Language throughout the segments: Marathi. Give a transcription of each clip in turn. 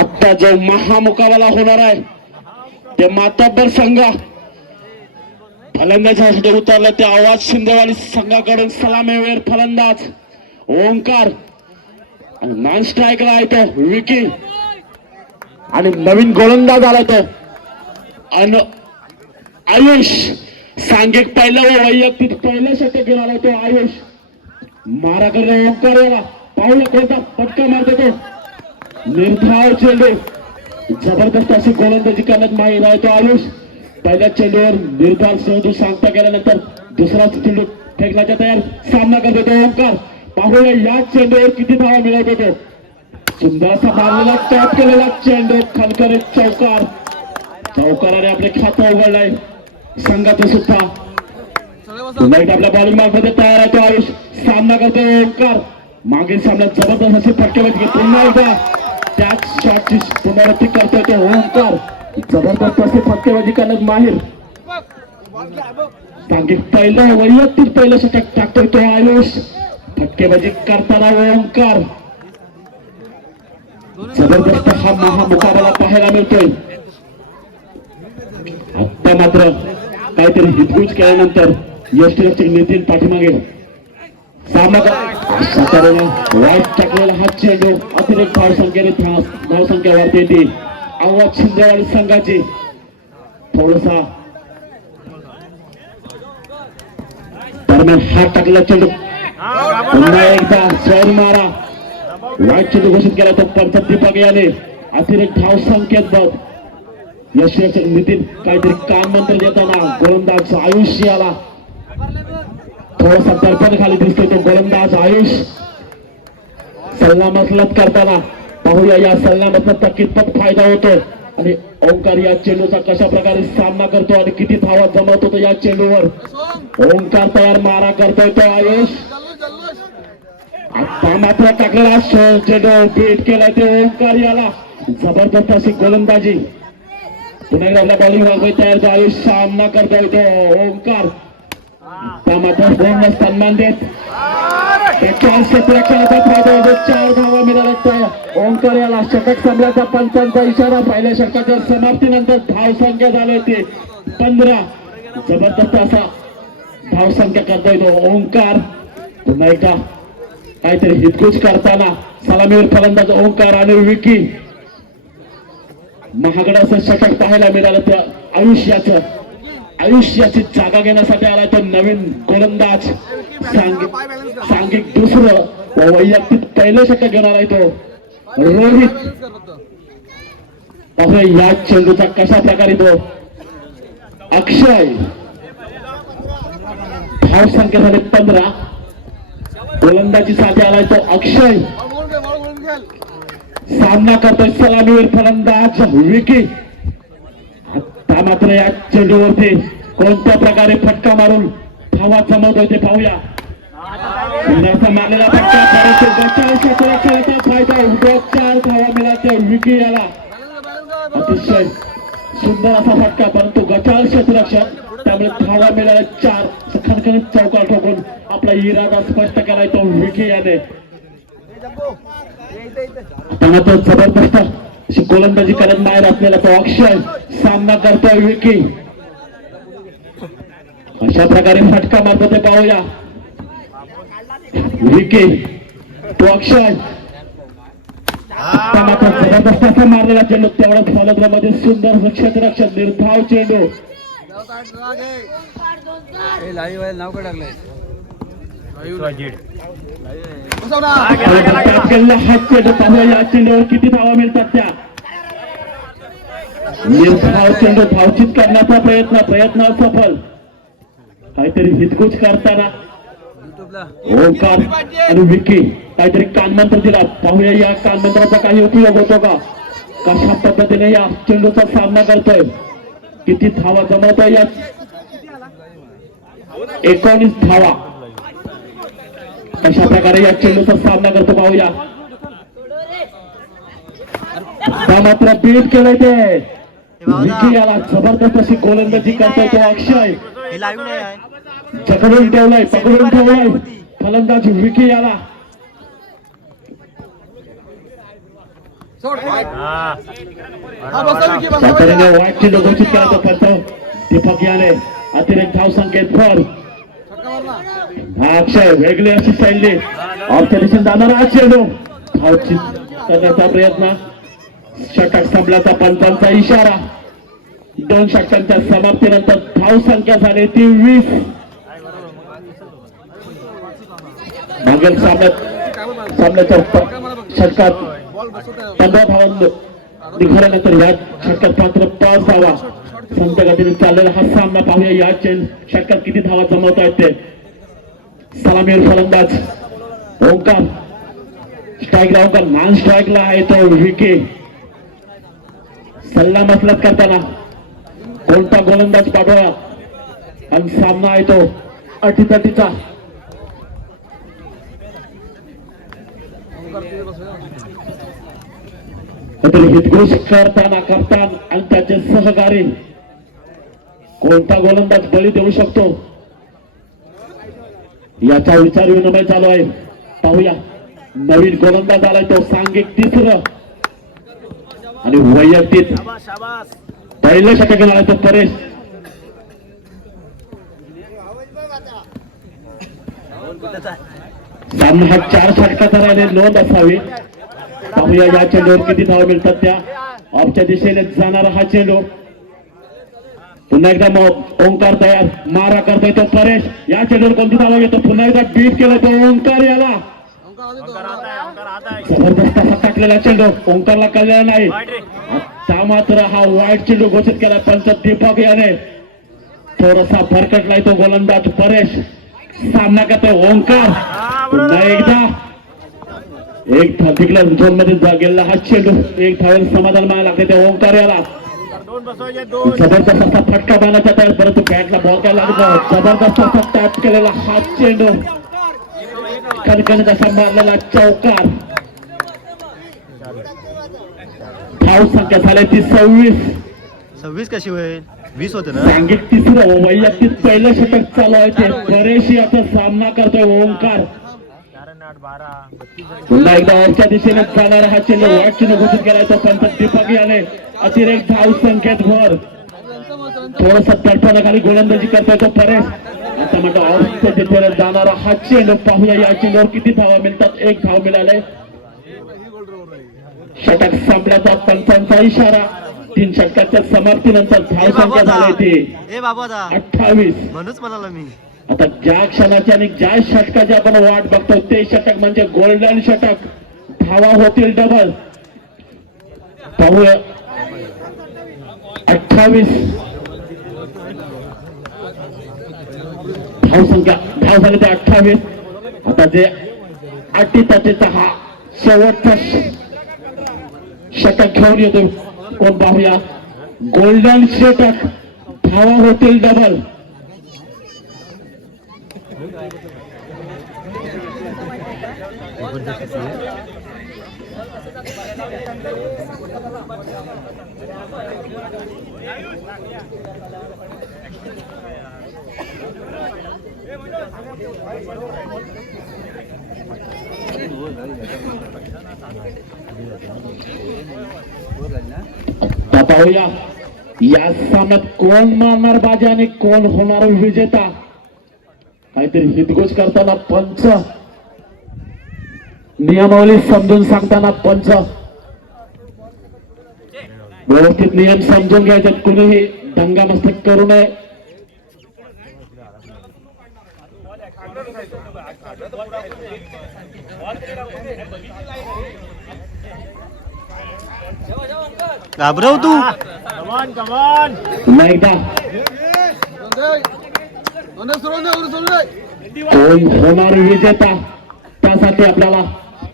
आता जो महामुकाबला होणार आहे ते मातब्बर संघ फलंदाजासाठी उतरले ते आवाज शिंदेवाडी संघाकडून सलामीवीर फलंदाज ओंकार आणि नॉन स्ट्राईकला आहे तो विकी आणि नवीन गोलंदाज आला तो आयुष सांघिक पहिलं व वैयक्तिक पहिलं षटक घेऊन आला तो आयुष मारा करणे ओंकार याला पाहुला कोणता पटका मारतो तो निर्धाव चेंडू जबरदस्त अशी गोलंदाजी करण्यात माहीत आहे तो आयुष पहिल्या चेंडूवर निर्धार चेंडू सांगता गेल्यानंतर दुसरा चेंडू फेकण्याचा तयार सामना करतो तो ओंकार पाहुया या चेंडूवर किती धावा मिळवतो तो सुंदर असा मारलेला टॅप केलेला चेंडू खणखरीत चौकाराने आपले खातं उघडलंय संघाचं सुद्धा पुन्हा एकदा आपल्या बॉलिंग मार्फत तयार आहे तो आयुष सामना करतो ओंकार मागील सामन्यात जबरदस्त अशी फटकेबाजी पुन्हा एकदा त्याच शॉटची पुनरावृत्ती करतोय तो ओंकार जबरदस्त अशी फटकेबाजी करण्यात माहीर सांघिक पहिलं वैयक्तिक पहिलं षटक टाकतोय तो आयुष फटकेबाजी करताना ओंकार जबरदस्त हा महामुकाबला पाहायला मिळतोय आता मात्र काहीतरी हितगुज केल्यानंतर यष्टीरक्षक नितीन पाठीमागे सामना अशा तऱ्हेने वाईट टाकलेला हा चेंडू अतिरिक्त धावसंख्या वाढते येते आवाज शिंदेवाडी संघाची थोडासा दरम्यान हा टाकलेला चेंडू पुन्हा एकदा स्वर मारा वाईट चेंडू घोषित केला तर पंच दीपक याने अतिरिक्त धावसंख्येत बघ यशस्वी नितीन काहीतरी काम मंत्र देताना गोलंदाज आयुष याला थोडासा दर्पण खाली दिसतोय तो गोलंदाज आयुष सल्लामसलत करताना पाहूया या सल्लामसलतचा कितपत फायदा होतो आणि ओंकार या चेंडूचा कशा प्रकारे सामना करतो आणि किती धावा जमवतो तो या चेंडूवर ओंकार तयार मारा करतोय तो आयुष आता मात्र टाकलेला चेंडू बीट केलाय ते ओंकार याला जबरदस्त अशी गोलंदाजी पुन्हा एकदा बॉलिंग मार्फत तयार आयुष सामना करतोय तो ओंकार त्यामध्ये सन्मान देत 4 धावा मिळाल्या ओंकार याला षटक संपल्याचा पंचांचा इशारा पहिल्या षटकाच्या समाप्तीनंतर धावसंख्या झाली होती 15 जबरदस्त असा धावसंख्या करतोय तो ओंकार पुन्हा एकदा काहीतरी हितगुज करताना सलामीवर फलंदाज ओंकार आणि विकी महागड असं षटक पाहायला मिळालं त्या आयुष्याची जागा घेण्यासाठी आलाय तो नवीन गोलंदाज सांघिक दुसरं वैयक्तिक पहिलं षटक घेणार आहे तो रोहित या चेंडूचा कशा प्रकारे तो अक्षय धावसंख्या झाली 15 गोलंदाजीसाठी आलाय तो अक्षय सामना करतोय सलामीवीर फलंदाज विकी आता मात्र या चेंडूवरती कोणत्या प्रकारे फटका मारून धावा जमवतोय ते पाहूया मारलेला फटका फायदा 4 धावा मिळाल्या विकी याला अतिशय सुंदर असा फटका परंतु गचाळ क्षेत्ररक्षण त्यामुळे धावा मिळाल्या 4 खणखणीत चौकार ठोकून आपला इरादा स्पष्ट केलाय तो विकी याने आता जबरदस्त अशी गोलंदाजी करत बाहेर असलेला तो अक्षय सामना करतोय विकी अशा प्रकारे फटका मारतो ते पाहूया विकी तो अक्षय मात्र जबरदस्त असा मारलेला चेंडू तेवढ्या फलंदाजामध्ये सुंदर क्षेत्ररक्षण निर्धाव चेंडू या चेंडूवर किती धावा मिळतात त्या निर्धाव चेंडू धावचित करण्याचा प्रयत्न सफल काहीतरी हितगुज करताना ओंकार आणि विकी काहीतरी कानमंत्र दिला पाहूया या कानमंत्राचा काही उपयोग होतो का कशा पद्धतीने या चेंडूचा सामना करतोय किती धावा जमवतोय या 19 धावा कशा प्रकारे या चेंडूचा सामना करतो पाहूया मात्र बीट केलंय ते विकी याला जबरदस्त अशी गोलंदाजी करतोय तो अक्षय पकडून ठेवलाय फलंदाज विकी याला साताऱ्याने वाईट चेंडू घोषित केला तो फक्त दीपक याने अतिरिक्त धाव संकेत फॉर हा अक्षय वेगळी अशी शैली ऑफच्या दिशेने जाणारा हा चेंडू धाव करण्याचा प्रयत्न षटक संपल्याचा पंचांचा इशारा 2 षटकांच्या समाप्तीनंतर धाव संख्या झाली ती 20 मागील सामन्याच्या षटकात 15 धावांनी निघाल्यानंतर या षटकात मात्र 5 धावा संत गतीने चाललेला हा सामना पाहूया या षटकात किती धावा जमवत आहेत ते सलामीवर फलंदाज ओंकार स्ट्राईकला ओंकार नॉन स्ट्राईकला आहे तो विकी सल्ला मसलत करताना कोणता गोलंदाज पाठवाया आणि सामना आहे तो अटीतटीचा हितगुज करताना कप्तान आणि त्याचे सहकारी कोणता गोलंदाज बळी देऊ शकतो याचा विचार विनिमय चालू आहे पाहूया नवीन गोलंदाज आलाय तो सांघिक तिसरं आणि वैयक्तिक पहिलं षटक आलाय तो परेश सामना हा 4 षटकाचा राहिले नोंद असावी पाहूया या चेंडूवर किती धावा मिळतात त्या ऑफच्या दिशेने जाणारा हा चेंडू पुन्हा एकदा ओंकार तयार मारा करतोय तो परेश या चेंडूवर कोणती धावा घेतो पुन्हा एकदा बीट केला तो ओंकार याला जबरदस्त असा टाकलेला चेंडू ओंकारला कळलेला नाही आता मात्र हा वाईट चेंडू घोषित केला पंच दीपक याने थोडासा भरकटलाय तो गोलंदाज परेश सामना करतो ओंकार पुन्हा एकदा एक तिकडल्या झोन मध्ये गेलेला हा चेंडू एक धावेल समाधान मागायला लागते त्या ओंकार याला जबरदस्त असा फटका बांधायचा तयार परंतु बॅटला बॉल काय लागतो जबरदस्त असा टॅप केलेला हा चेंडू कणकणीत असा मारलेला चौकार धाव संख्या झाली ती 26 कशी होईल 20 होते ना सांघिक तिसरं वैयक्तिक पहिलं षटक चालू आहे ते बरेचशी आता सामना करतोय ओंकार पुन्हा एकदा वरच्या दिशेने जाणारा हा चेंडू वाईट चेंडू घोषित केलाय तो पंच दीपक याने अतिरिक्त धाव संख्येत भर थोडस तडफानाखाली गोलंदाजी करतोय तो परेश आता म्हणतो ऑफच्या दिशेने जाणारा हा चेंडू पाहूया या चेंडूवर किती धावा मिळतात 1 धाव मिळाले षटक संपल्याचा पंचांचा इशारा 3 षटकाच्या समाप्तीनंतर धाव संख्या झाली ती 28 म्हणूनच म्हणाला मी आता ज्या क्षणाची आणि ज्या षटकाची आपण वाट बघतो ते षटक म्हणजे गोल्डन षटक धावा होतील डबल पाहूया 28 धाव झाले ते 28 आता जे अटीतटीचा हा शेवटचा षटक घेऊन येतो कोण पाहूया गोल्डन षटक धावा होतील डबल पाहूया या सामन्यात कोण मारणार बाजी आणि कोण होणार विजेता काहीतरी हितगुज करताना पंच नियमावली समजून सांगताना पंच व्यवस्थित नियम समजून घ्यायचे कुणीही दंगामस्ती करू नये घाबरव तू पुन्हा एकदा कोण होणार विजेता त्यासाठी आपल्याला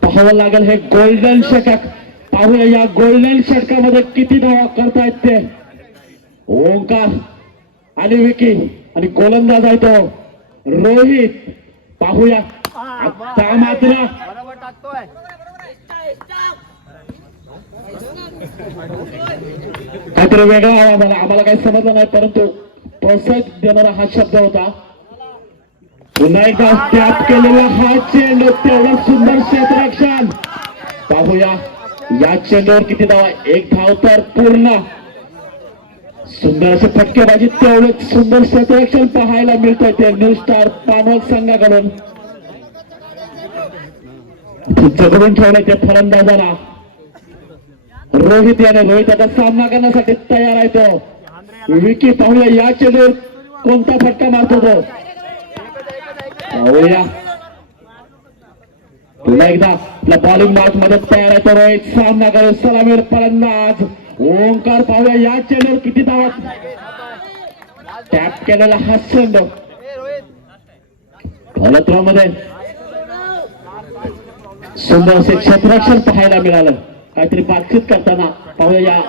पाहावं लागेल हे गोल्डन षटक पाहूया या गोल्डन षटकामध्ये किती धावा करतायत ते ओंकार आणि विकी आणि गोलंदाज आहे तो रोहित पाहूया आता मात्र काहीतरी वेगळा आहे आम्हाला काही समजलं नाही परंतु प्रोत्साहन देणारा हा शब्द होता पुन्हा एकदा टॅप केलेला हा चेंडू तेवढा सुंदर क्षेत्ररक्षण पाहूया या चेंडूवर किती धावा? एक धाव तर पूर्ण. सुंदर असे फटकेबाजी, तेवढेच सुंदर क्षेत्ररक्षण पाहायला मिळतंय ते न्यू स्टार पानवल संघाकडून. जगडून ठेवले ते फलंदाजाला. रोहित याने रोहित आता सामना करण्यासाठी तयार आहे तो. विकी पाहूया या चेंडूवर कोणता फटका मारतो तो. पाहूया पुन्हा एकदा आपल्या बॉलिंग मॅच मध्ये तयार आहे तो रोहित. सामना करेल सलामीर फलंदाज ओंकार. पाहूया या चेंडूवर किती धावा? टॅप केलेला हा चेंडू फलंदाजामध्ये सुंदर असे क्षेत्ररक्षण पाहायला मिळालं. काहीतरी बातचीत करताना पाहूया या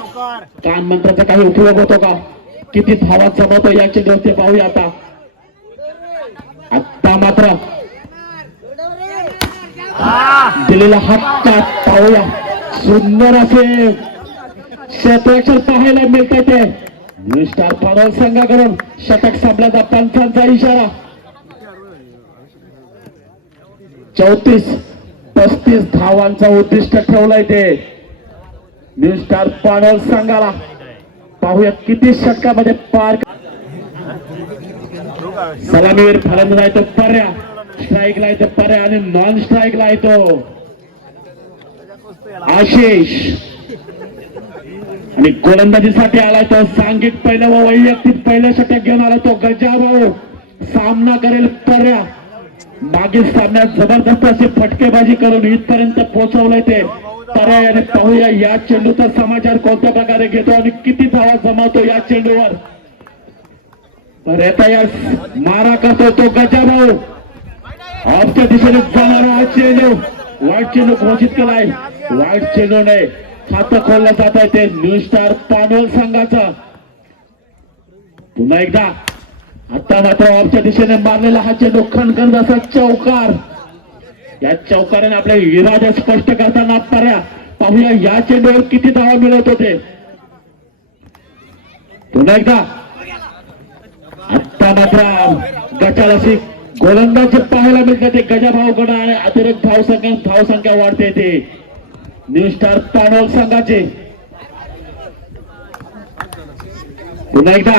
कान मंत्राचा काही उपयोग होतो का? किती धावा जमवतो या चेंडूवर ते पाहूया आता. आता मात्र दिलेला हक्का पाहूया. सुंदर असे क्षेत्ररक्षण पाहायला मिळतंय ते न्यू स्टार पानवल संघाकडून. षटक संपल्याचा पंचांचा इशारा. 34-35 धावांचा उद्दिष्ट ठेवलाय ते न्यू स्टार पानवल संघाला. पाहूया किती षटकामध्ये पार. सलामीवर फलंदाज आहे तो पर्या. स्ट्राईकला येतो पर्या आणि नॉन स्ट्राईकला येतो आशिष. आणि गोलंदाजीसाठी आलाय तो सांघिक पहिलं व वैयक्तिक पहिलं षटक घेऊन आला तो गजाभाऊ. सामना करेल पर्या. मागील सामन्यात जबरदस्त अशी फटकेबाजी करून इथपर्यंत पोहोचवलंय ते पर्यायाने. पाहूया या चेंडूचा समाचार कोणत्या प्रकारे घेतो आणि किती धावा जमावतो या चेंडूवर. पर्याता या मारा करतो तो गजाभाऊ. ऑफच्या दिशेने जाणारा हा चेंडू वाईट चेंडू घोषित केलाय. वाईट चेंडूने खातं खोललं जात आहे ते न्यू स्टार पानवल संघाचं. पुन्हा एकदा आता मात्र ऑफच्या दिशेने मारलेला हा चेंडू खणखणत असा चौकार. या चौकाराने आपले इरादे स्पष्ट करताना पर्या. पाहूया या चेंडूवर किती धावा मिळवतो ते. पुन्हा एकदा आता मात्र गटाला अशी गोलंदाजी पाहायला मिळते ते गजाभाऊकडे आणि अतिरिक्त धावसंख्या वाढते ते न्यू स्टार पानवल संघाचे. पुन्हा एकदा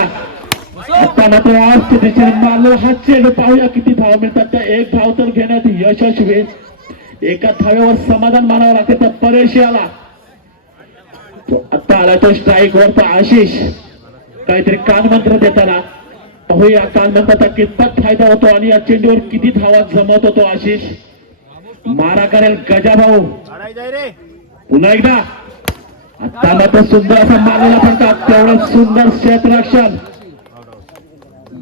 आता मात्र ऑफच्या दिशेने मारलेला हा चेंडू. पाहूया किती धावा मिळतात. त्या एक धाव तर घेण्यात यशस्वी. एका धावेवर समाधान मानावं लागते तर परेश आला. आता आला तो स्ट्राईक वर तर आशिष काहीतरी कानमंत्र देताना. पाहूया कानमंत्राचा कितपत फायदा होतो आणि या चेंडूवर किती धावा जमवतो तो आशिष. मारा करेल गजाभाऊ. पुन्हा एकदा आता मात्र सुंदर असा मारलेला फटका. तेवढं सुंदर क्षेत्ररक्षण.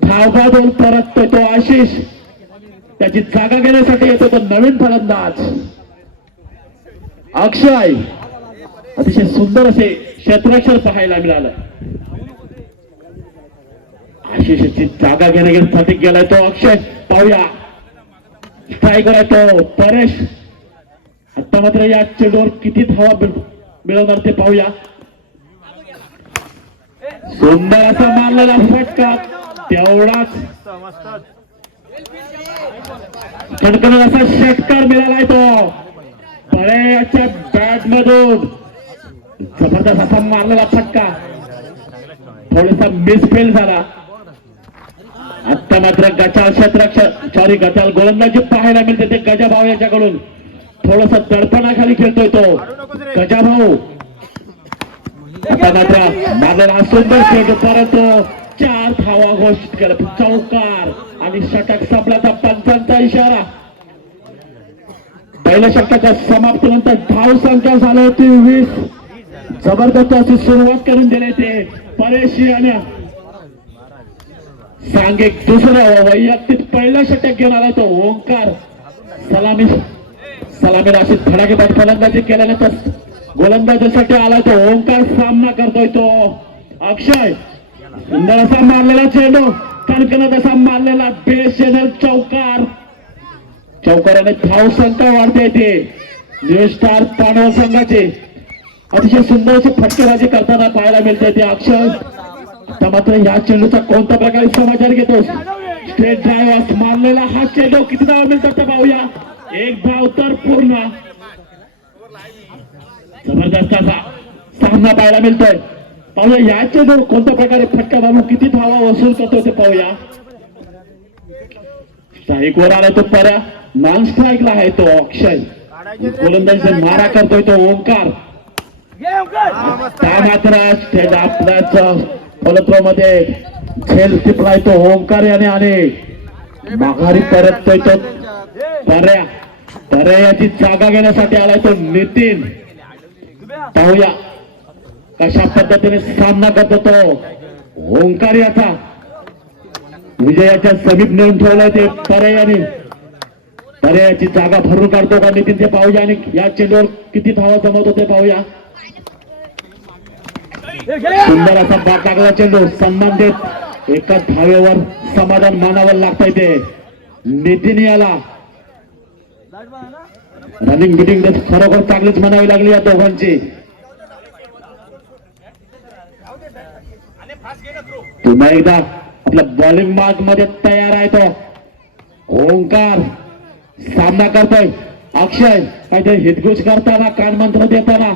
धावबाद परततोय तो आशिष. त्याची जागा घेण्यासाठी येतो तो नवीन फलंदाज अक्षय. अतिशय सुंदर असे क्षेत्ररक्षण पाहायला मिळालं. आशिषची जागा घेण्यासाठी गेलाय तो अक्षय. पाहूया स्ट्राईकर आहे तो परेश. आता मात्र या चेंडूवर किती धावा मिळवणार ते पाहूया. सुंदर असा मारलेला फटका. तेवढाच कणकण असा षटकार मिळालाय तो पर्यायाच्या बॅट मधून. जबरदस्त असा मारलेला फटका. थोडासा मिसफेल झाला. आता मात्र गचाल क्षेत्ररक्षण गचाल गोलंदाजी पाहायला मिळते ते गजाभाऊ याच्याकडून. थोडस दडपणाखाली खेळतोय तो गजाभाऊ. आता मात्र मारलेला हा सुंदर चेंडू परत 4 धावा घोषित केला. चौकार आणि षटक संपल्याचा पंचांचा इशारा. पहिल्या षटकाच्या समाप्तीनंतर धाव संख्या झाली होती 20. जबरदस्त अशी सुरुवात करून दिली ते परेश याने. सांघिक दुसरं वैयक्तिक पहिलं षटक घेऊन आला तो ओंकार. सलामीला अशी धडाकेबाज फलंदाजी केल्यानंतर गोलंदाजीसाठी आला तो ओंकार. सामना करतोय तो अक्षय. सुंदर असा मारलेला चेंडू. कणकणत असा मारलेला बेस चेंडू. चौकाराने धाव संख्या वाढते ते न्यू स्टार पानवल संघाचे. अतिशय सुंदर अशी फटकेबाजी करताना पाहायला मिळते ते अक्षय. आता मात्र या चेंडूचा कोणत्या प्रकारे समाचार घेतो. स्ट्रेट ड्राईव्ह मारलेला हा चेंडू किती धावा मिळतात ते पाहूया. एक धाव तर पूर्ण. जबरदस्त असा सामना पाहायला मिळतोय. पाहूया याचे जो कोणत्या प्रकारे फटका बाबू किती धावा वसूल करतो ते पाहूया. स्ट्राईक वर आला तो पर्या, नॉन स्ट्राईकला आहे तो अक्षय, गोलंदाजीचा मारा करतोय तो ओंकार. त्या मात्र थेट आपल्याच फलत्व मध्ये झेल टिपलाय तो ओंकार याने आणि माघारी परततोय तो पर्या. पर्या याची जागा घेण्यासाठी आलाय तो नितीन. पाहूया कशा पद्धतीने सामना करतो तो ओंकार याचा. विजयाच्या समीप नेऊन ठेवलाय ते पर्यायाने. पर्यायाची जागा भरून काढतो का नितीन ते पाहूया आणि या चेंडूवर किती धावा जमवतो ते पाहूया. सुंदर असा बाद लागला चेंडू, सन्मान देत एका धावेवर समाधान मानावं लागतंय ते नितीन याला. रनिंग बिटिंग खरोखर चांगलीच म्हणावी लागली या दोघांची. पुन्हा एकदा आपल्या बॉलिंग मार्क मध्ये तयार आहे तो ओंकार. सामना करतोय अक्षय, काहीतरी हितगुज करताना कानमंत्र देताना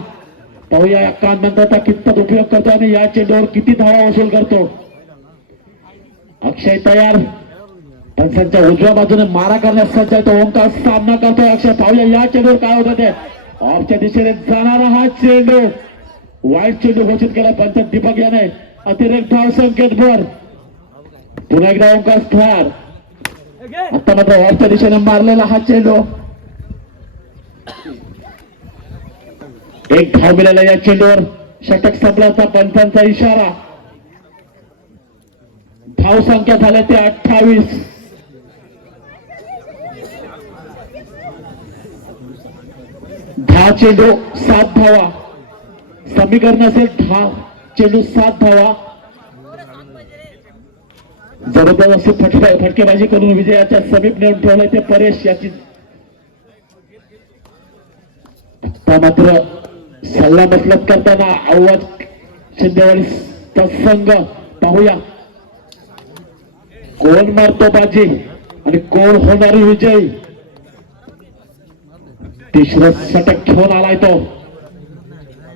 पाहूया या कानमंत्राचा कितपत उपयोग करतो आणि या चेंडूवर किती धावा वसूल करतो. अक्षय तयार, पंचांच्या उजव्या बाजूने मारा करण्यास सज्ज आहे तो ओंकार. सामना करतोय अक्षय. पाहूया या चेंडूवर काय होतं ते. ऑफच्या दिशेने जाणारा हा चेंडू, वाईट चेंडू घोषित केला पंच दीपक याने. अतिरिक्त धाव संकेत भर. पुन्हा एकदा ओंकार ठार. आता मात्र ऑफच्या दिशेने मारलेला हा चेंडू. एक धाव मिळाला या चेंडूवर. षटक संपल्याचा पंचांचा इशारा. धाव संख्या झाल्या ते 28. 10 चेंडू 7 धावा. समीकरण असेल 10 चेंडू 7 धावा. जबरदस्त फटकेबाजी करून विजयाच्या समीप नेऊन ठेवलंय ते परेश याची. आता मात्र सल्ला मसलत करताना आवाज शिंदेवाडीचा संघ. पाहूया कोण मारतो बाजी आणि कोण होणारी विजयी. तिसरं षटक घेऊन आलाय तो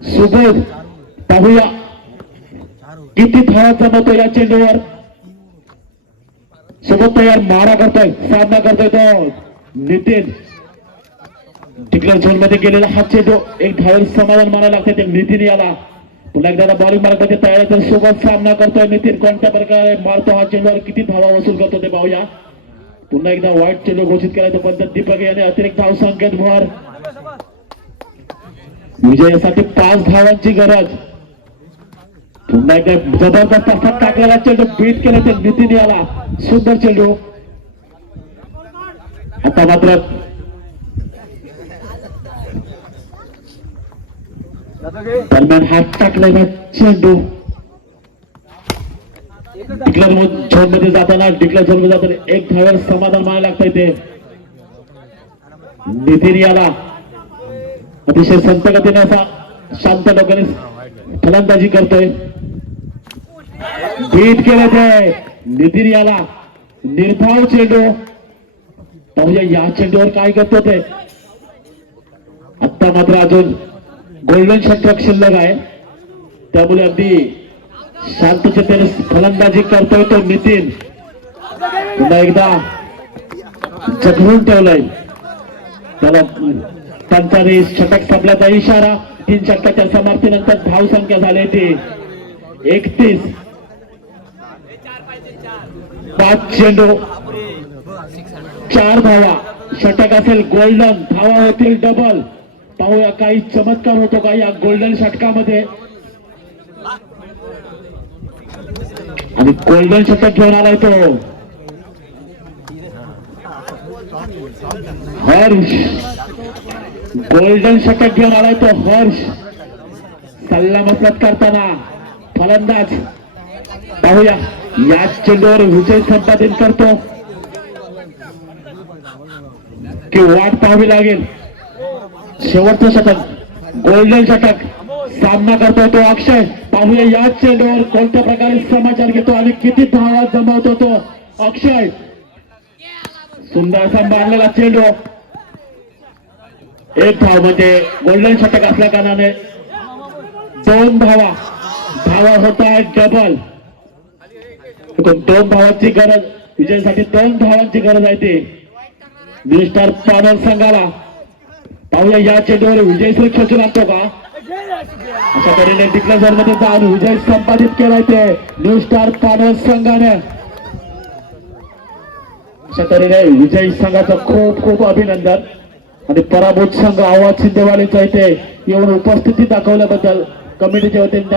सुबोध. पाहूया किती धावा जमवतो या चेंडूवर. सोबत तयार, मारा करतोय, सामना करतोय तो नितीन. टिकलर झोन मध्ये गेलेला हा चेंडू एक धावेल समाधान मानायला लागते ते नितीन याला. पुन्हा एकदा बॉलिंग मार्गामध्ये तयार तर सोबत सामना करतोय नितीन. कोणत्या प्रकारे मारतो हा चेंडूवर किती धावा वसूल करतो ते पाहूया. पुन्हा एकदा वाईट चेंडू घोषित केला तो पंच दीपक याने. अतिरिक्त धाव संकेत भर. विजयासाठी 5 धावांची गरज. पुन्हा एकदा जबरदस्त असा टाकलेला चेंडू बीट केला ते नितीन याला. सुंदर चेंडू. आता मात्र दरम्यान हात टाकलेला चेंडू डिक्लेअर झोन मध्ये जाताना एक धावेवर समाधान मानायला लागतंय ते नितीन याला. अतिशय संत गतीने असा शांत डोक्याने फलंदाजी करतोय. बीट केलं ते नितीन याला. निर्धाव चेंडू. पाहूया या चेंडूवर काय करतो ते. आता मात्र अजून गोल्डन षटक शिल्लक आहे, त्यामुळे अगदी शांततेने फलंदाजी करतोय तो नितीन. पुन्हा एकदा जखमून ठेवलंय त्याला. पंचाने षटक संपल्याचा इशारा. 3 षटकाच्या समाप्तीनंतर धाव संख्या झाली ती 31. 5 चेंडू 4 धावा. षटक असेल गोल्डन, धावा होतील डबल. पाहूया काही चमत्कार होतो का या गोल्डन षटकामध्ये. आणि गोल्डन षटक घेऊन आलाय तो हर्ष. गोल्डन षटक घेऊन आलाय तो हर्ष. सल्ला मसलत करताना फलंदाज. पाहूया या चेंडूवर विजय संपादित करतो की वाट पाहावी लागेल. शेवटचं षटक गोल्डन षटक. सामना करतोय तो अक्षय. पाहूया या चेंडूवर कोणत्या प्रकारे समाचार घेतो आणि किती धावा जमवतो तो अक्षय. सुंदर असा मारलेला चेंडू. एक धाव म्हणजे गोल्डन षटक असल्या कारणाने 2 धावा होत आहेत डबल. 2 धावांची गरज विजयासाठी 2 धावांची गरज आहे ती न्यू स्टार पॅनल संघाला. पाहूया या चेंडूवर विजयश्री खेचून आणतो का. अशा तऱ्हेने टिकल्या झोन मध्ये जाऊन विजय संपादित केलाय ते न्यू स्टार पॅनल संघाने. अशा तऱ्हेने विजयी संघाचं खूप खूप अभिनंदन आणि पराभूत संघ आवाज सिंधेवालीचा इथे येऊन उपस्थिती दाखवल्याबद्दल कमिटीच्या वतीने